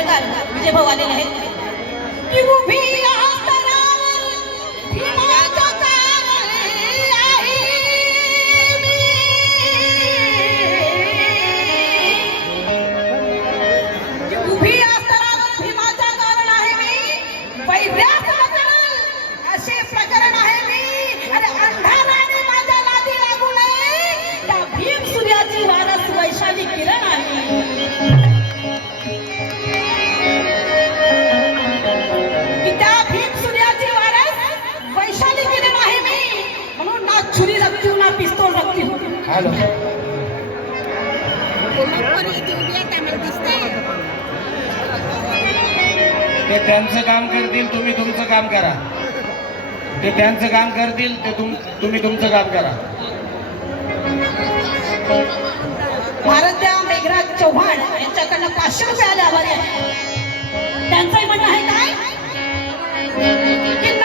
चित्रकार विजय भाऊ आलेले आहेत. की उभी आस्तरावर भीमाच्या तारणी आहे मी. की उभी आस्तरावर भीमाच्या तारणी आहे मी. वैर्यास वचन असे प्रकरण आहे मी. अरे अंधाराने माझ्या लादी लागू नये. त्या भीम सूर्याची वारस वैशाली किरण आहे. छुरी रखती हूँ ना पिस्तौल रखती हूँ. हॅलो ते त्यांचं काम करतील, तुम्ही तुमचं काम करा. ते त्यांचं काम करतील, ते तुम्ही तुमचं काम करा. भारत्या मेघराज चव्हाण यांच्याकडनं 500 रुपये आले आभारी आहे. त्यांचंही म्हणणं आहे काय की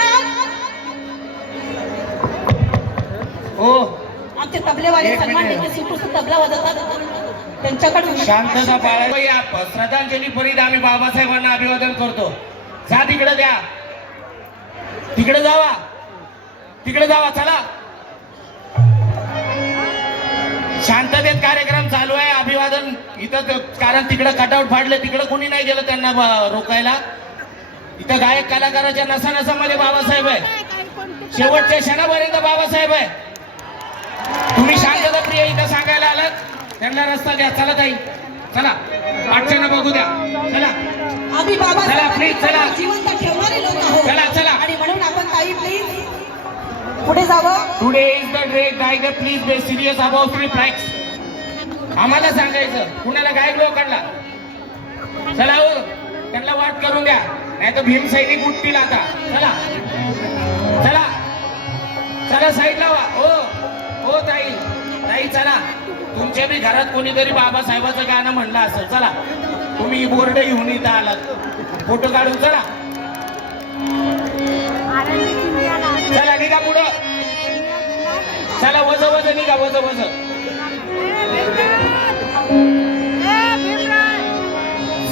हो आमचे तबलेवाले सन्मान देते सुटून तबला वाजवतात. त्यांच्याकडून शांतता पाळायला. श्रद्धांजली फरीत आम्ही बाबासाहेबांना अभिवादन करतो. जा तिकडे द्या, तिकडे जावा, तिकडे जावा. चला, शांततेत कार्यक्रम चालू आहे. अभिवादन इथं, कारण तिकडे कटआउट फाडले, तिकडे कोणी नाही गेलं त्यांना रोकायला. इथं गायक कलाकाराच्या नसा-नसामध्ये बाबासाहेब आहे. शेवटच्या क्षणापर्यंत बाबासाहेब आहे. तुम्ही शांतता प्रिय इथं सांगायला आलात, त्यांना रस्ता द्या. चला ताई, चला, पाठच्यानं बघू द्या. चला आम्ही बाबा चला प्लीज, चला, जिवंत ठेवणारे लोक आहोत. चला चला. आणि म्हणून आपण ताई प्लीज पुढे जावं. Today is the day tiger please be serious about 3 facts. आम्हाला सांगायचं, कुणाला गायक लोकांना. चला हो, त्यांना वाट करून द्या, नाही तर भीम सैनिक उठतील आता. चला चला चला, साईडला व्हा. हो हो ताई, ताई चला. तुमच्या बी घरात कोणीतरी बाबासाहेबाचं गाणं म्हणलं असेल. चला, तुम्ही बोर्ड घेऊन इथं आलात, फोटो काढून. चला चला, निघा पुढं. चला, वज वज निघा, वज वज.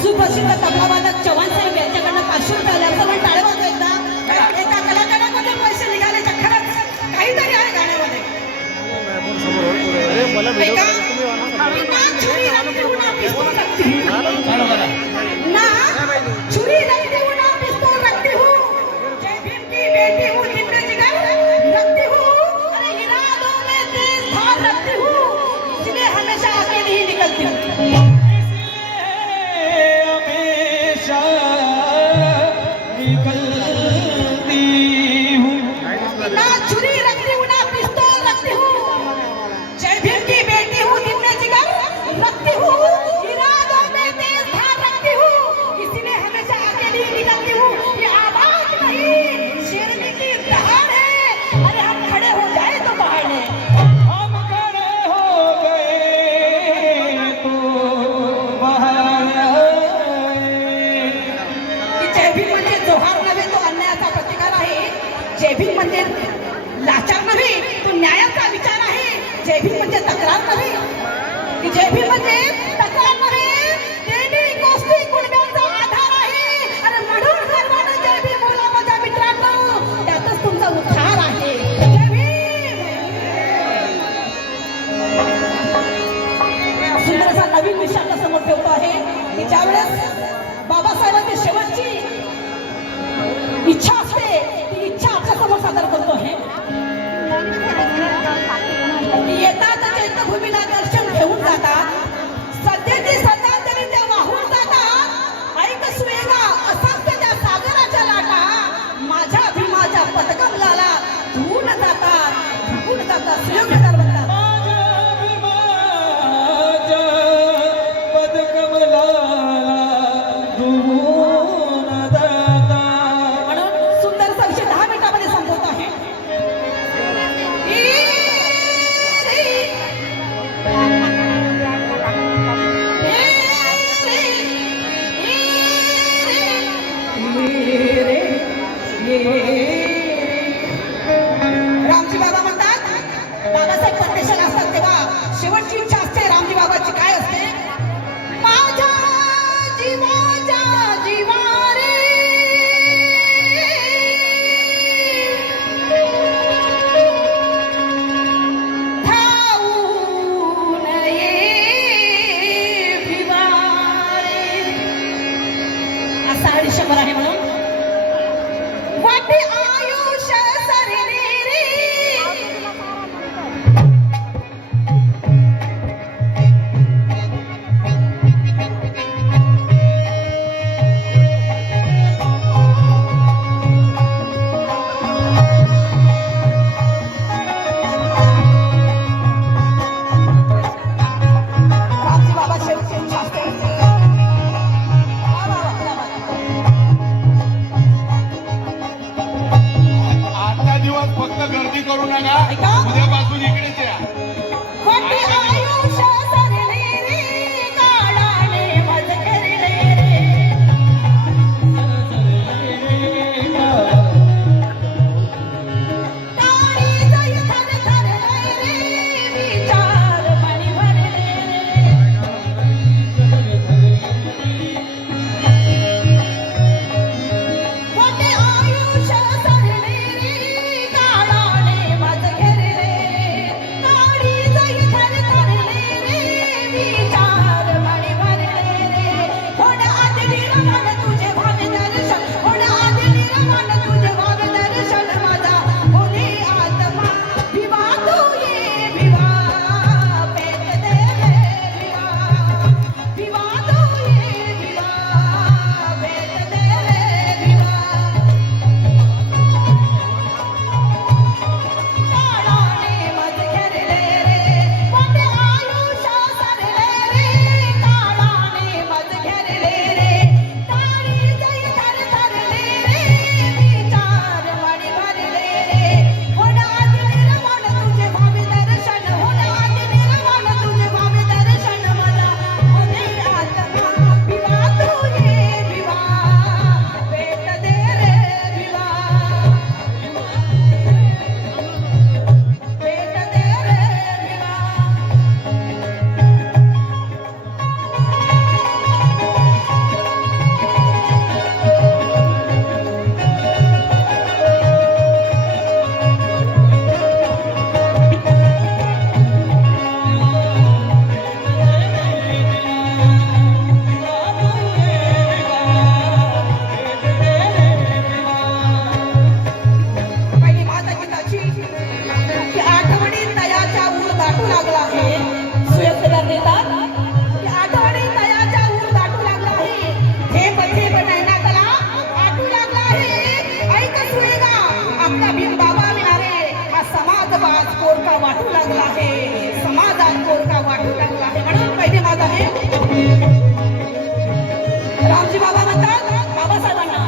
सुप्रसिद्ध तबलावादक चव्हाण साहेब यांच्याकडनं 500 रुपये आले. असं टाळे वाजवा एकदा. एका कलाकारामध्ये पैसे निघाले. खरंच काहीतरी आहे गाण्यामध्ये. ना छुरी रखती हूँ ना पिस्तौल रखती हूँ. ना छुरी रखती हूँ ना पिस्तौल रखती हूँ. जय भीम की बेटी हूँ, जिंदे जिगर रखती हूँ. अरे इरादों में तेज धार रखती हूँ. इसलिए हमेशा अकेली ही निकलती हूँ. ना छुरी रखती हूँ ना पिस्तौल रखती हूँ. जय भीम की बेटी हूँ, जिंदे जिगर रखती हूँ. इरादों में तेज धार रखती हूँ. इसीलिए हमेशा अकेली ही निकलती हूँ. ये आवाज नहीं, शेरनी की दहाड़ है. अरे हम खड़े हो जाए तो पहाड़ है. हम खड़े हो गए तो पहाड़ है. की जय भीम म्हणजे जोहार नव्हे, तो अन्यायाचा प्रतिकार आहे. जय भीम म्हणजे लाचार नव्हे, तो न्यायाचा विचार आहे. जय भीम म्हणजे तक्रार नव्हे, की जय भीम म्हणजे तक्रार नव्हे, देवी गोष्टी कुणब्यांचा आधार आहे. आणि म्हणून सर्वांना जय भीम बोला माझ्या मित्रांनो, त्यातच तुमचा उद्धार आहे. जय भीम. सुंदर असा नवीन विषय आपल्या समोर ठेवतो आहे की ज्यावेळेस बाबासाहेबांची शेवटची इच्छा असते, ती इच्छा आपल्या समोर सादर करतो आहे. येतात चैत्यभूमीला दर्शन घेऊन जातात. सध्याची श्रद्धांजली ते वाहून जातात. ऐक सुवेगा असाच त्या सागराच्या लाटा, माझ्या भीमाच्या पदकमलाला धुवून जातात, धुवून जातात. सुयोगदार म्हणतात, म्हणून सुंदरसा विषय 10 मिनिटांमध्ये संपवत आहे. रामजी बाबा म्हणतात, बाबासाहेब परदेशात असतात तेव्हा शेवटची इच्छा असते रामजी बाबाची. काय असते? माझ्या जीवाच्या 6 डिसेंबर आहे म्हणून. वाटी आयुष्य सरणे रे. रामजी बाबा शेवटी शास्त्री. आजचा दिवस फक्त गर्दी करू नका. ऐका. उद्यापासून इकडेच या. वाटी आयुष्य सरणे रे. काळाने मज घेरले रे. तारी जाई थर थर रे. विचार मनी भरले रे. वाटी आयुष्य सरणे रे. काळाने मज घेरले. तारी जाई थर थर रे. विचार मनी भरले रे. थोडं आधी निर्माण तुझे भावे दर्शन. थोडं आधी निर्माण तुझे भावे दर्शन. माझा होणे आत्मा भिवा तू ये भिवा. पेट दे रे भिवा. भिवा तू ये भिवा. पेट दे रे भिवा. काळाने मज घेरले रे. वाटे आयुष्य सरले रे. काळाने मज घेरले रे. तारी जाई थर थरले रे. विचार मनी भरले रे. होणं आधी निर्माण तुझे भावे दर्शन. होणं आधी निर्माण तुझे भावे दर्शन. मला होणे आत्मा भिवा तू ये भिवा. पेट दे रे भिवा. पेट दे रे भिवा. पहिली माता गीताची की आठवणी तयाच्या ऊर दाटू लागला आहे. सुयशदार देतात की आठवणी तयाच्या ऊर दाटू लागला आहे. थेप थेप नैनातला आटू लागला आहे. ऐक सुयेगा आपला भीम बाबा विनारे हा समाजवाद कोरका वाटू लागला आहे. समाजात कोरका वाटू लागला आहे. म्हणून पहिली माता आहे रामजी बाबा म्हणतात बाबासाहेबांना